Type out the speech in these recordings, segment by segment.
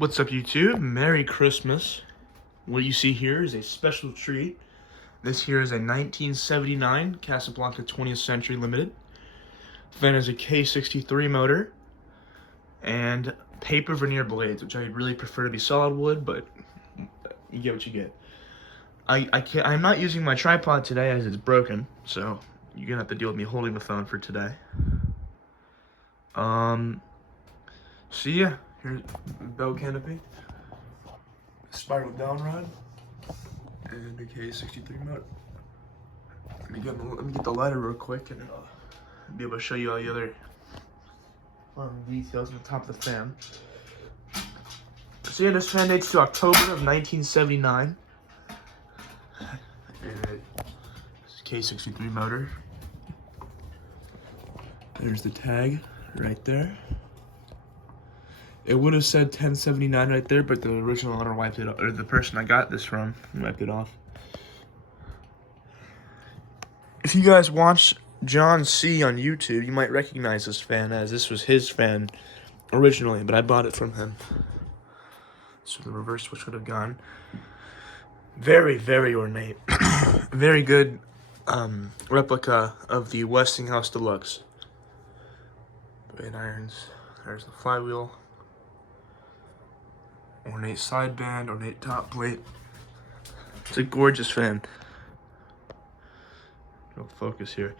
What's up, YouTube? Merry Christmas. What you see here is a special treat. This here is a 1979 Casablanca 20th Century Limited. The fan is a K63 motor and paper veneer blades, which I really prefer to be solid wood, but you get what you get. I'm not using my tripod today as it's broken, so you're gonna have to deal with me holding the phone for today. So yeah, here's the bell canopy, spiral down rod, and the K63 motor. Let me get the lighter real quick, and I'll be able to show you all the other details on the top of the fan. So yeah, this fan dates to October of 1979. And it's a K63 motor. There's the tag right there. It would have said 1079 right there, but the original owner wiped it off, or the person I got this from wiped it off. If you guys watch John C on YouTube, you might recognize this fan, as this was his fan originally, but I bought it from him. So the reverse switch would have gone. Very, very ornate. Very good replica of the Westinghouse Deluxe. Great irons. There's the flywheel. Ornate sideband, ornate top plate. It's a gorgeous fan. No focus here.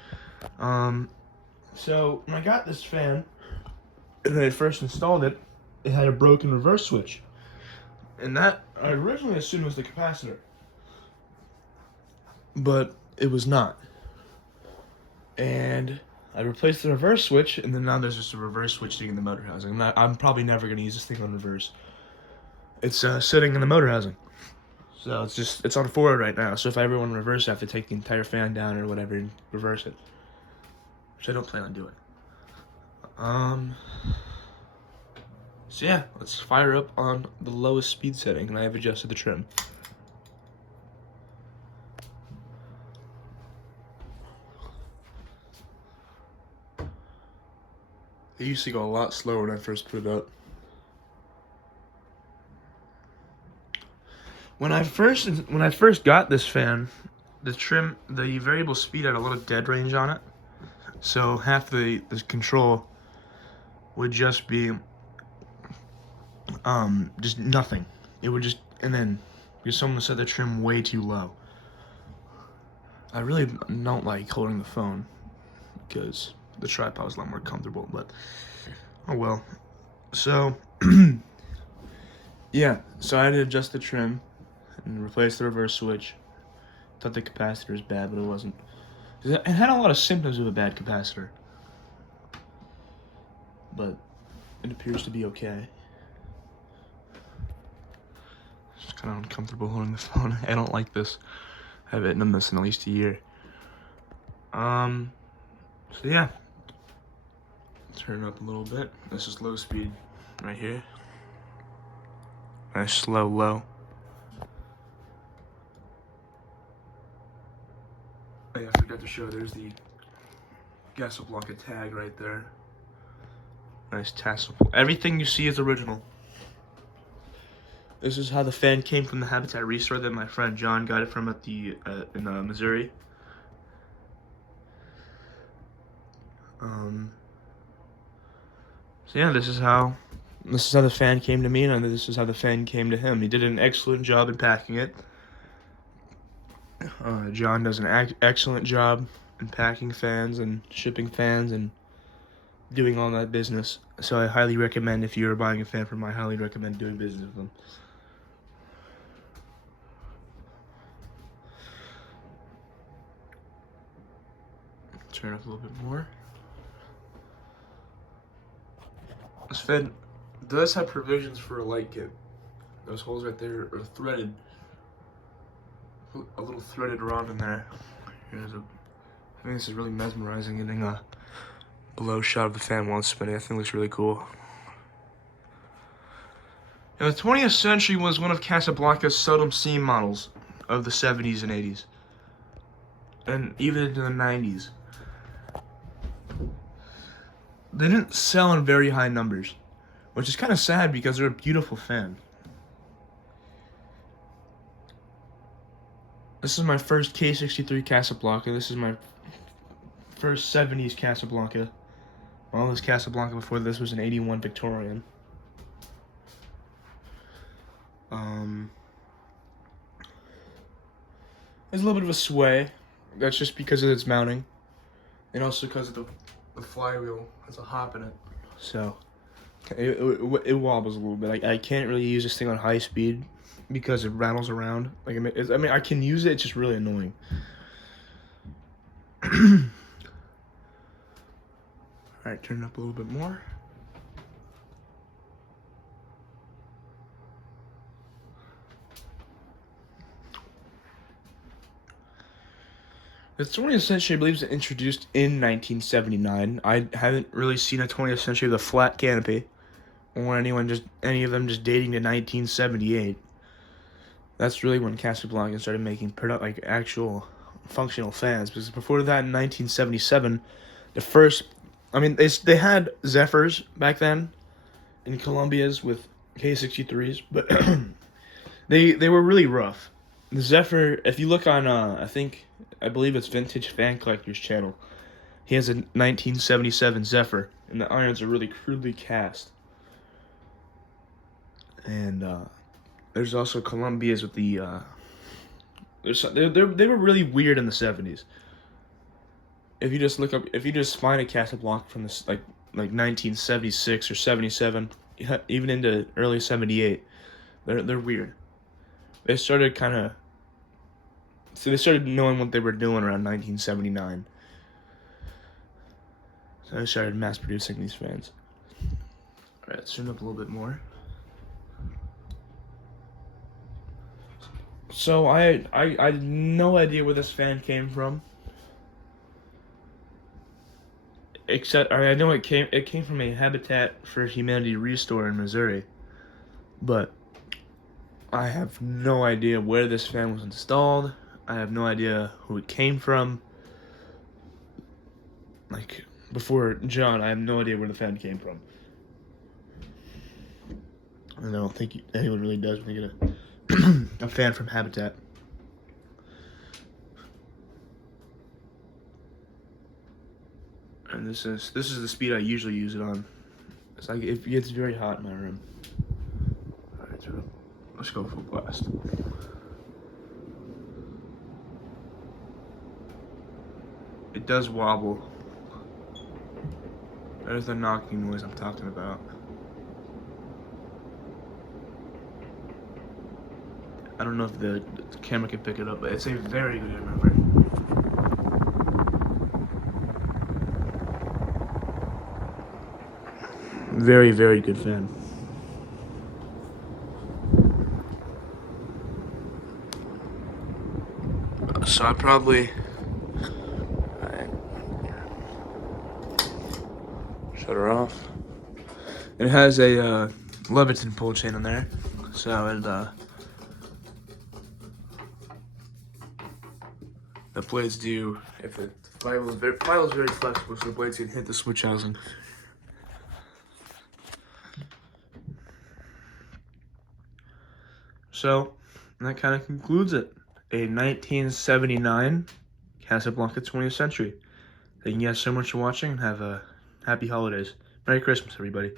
So when I got this fan, and when I first installed it, it had a broken reverse switch. And that, I originally assumed was the capacitor. But it was not. And I replaced the reverse switch, and then now there's just a reverse switch sitting in the motor housing. I'm probably never going to use this thing on reverse. It's sitting in the motor housing. So it's on forward right now. So if I ever want to reverse it, I have to take the entire fan down or whatever and reverse it. Which I don't plan on doing. So yeah, let's fire up on the lowest speed setting, and I have adjusted the trim. It used to go a lot slower when I first put it up. When I first got this fan, the variable speed had a lot of dead range on it. So half the control would just be just nothing. It would just, and then because someone set the trim way too low. I really don't like holding the phone because the tripod is a lot more comfortable, but oh well. So yeah, so I had to adjust the trim and replace the reverse switch. Thought the capacitor was bad, but it wasn't. It had a lot of symptoms of a bad capacitor, but it appears to be okay. It's kind of uncomfortable holding the phone. I don't like this. I haven't done this in at least a year. So yeah. Turn it up a little bit. This is low speed right here. Nice slow low. Oh yeah, I forgot to show, there's the Casablanca tag right there. Nice tassel. Everything you see is original. This is how the fan came from the Habitat Restore that my friend John got it from at the in Missouri. So yeah, this is how the fan came to me, and this is how the fan came to him. He did an excellent job in packing it. John does an excellent job in packing fans and shipping fans and doing all that business. So I highly recommend, if you're buying a fan from him, I highly recommend doing business with them. Turn it up a little bit more. This fan does have provisions for a light kit. Those holes right there are threaded. A little threaded rod in there. I think this is really mesmerizing, getting a below shot of the fan while it's spinning. I think it looks really cool. Now, the 20th Century was one of Casablanca's seldom seen models of the 70s and 80s. And even into the 90s. They didn't sell in very high numbers. which is kind of sad because they're a beautiful fan. This is my first K63 Casablanca. This is my first 70s Casablanca. Well, this Casablanca before this was an 81 Victorian. There's a little bit of a sway. That's just because of its mounting. And also because of the flywheel has a hop in it. So, it wobbles a little bit. I can't really use this thing on high speed because it rattles around. Like I mean, I can use it. It's just really annoying. All right, turn it up a little bit more. The 20th century, I believe, was introduced in 1979. I haven't really seen a 20th century with a flat canopy, or any of them just dating to 1978. That's really when Casablanca started making actual functional fans. Because before that, in 1977, the first, I mean, they had Zephyrs back then, in Columbias with K63s, but they were really rough. The Zephyr, if you look on, I believe it's Vintage Fan Collector's channel, he has a 1977 Zephyr, and the irons are really crudely cast. And there's also Columbias with the they were really weird in the 70s. If you just find a Casablanca from this like 1976 or 77, even into early 78, they're weird. They started knowing what they were doing around 1979. So they started mass producing these fans. Alright, let's turn up a little bit more. So I had no idea where this fan came from. Except I know it came from a Habitat for Humanity restore in Missouri. But I have no idea where this fan was installed. I have no idea who it came from. Like, before John, I have no idea where the fan came from. And I don't think anyone really does when they get a fan from Habitat. And this is the speed I usually use it on. It's like it gets very hot in my room. Alright, so let's go full blast. It does wobble. That is the knocking noise I'm talking about. I don't know if the camera can pick it up, but it's a very good number. Very, very good fan. So I probably shut her off. It has a Leviton pull chain in there, so it the blades do, if the flywheel is very flexible, so the blades can hit the switch housing. So that kind of concludes it. A 1979 Casablanca 20th century. Thank you guys so much for watching, and have a happy holidays. Merry Christmas, everybody.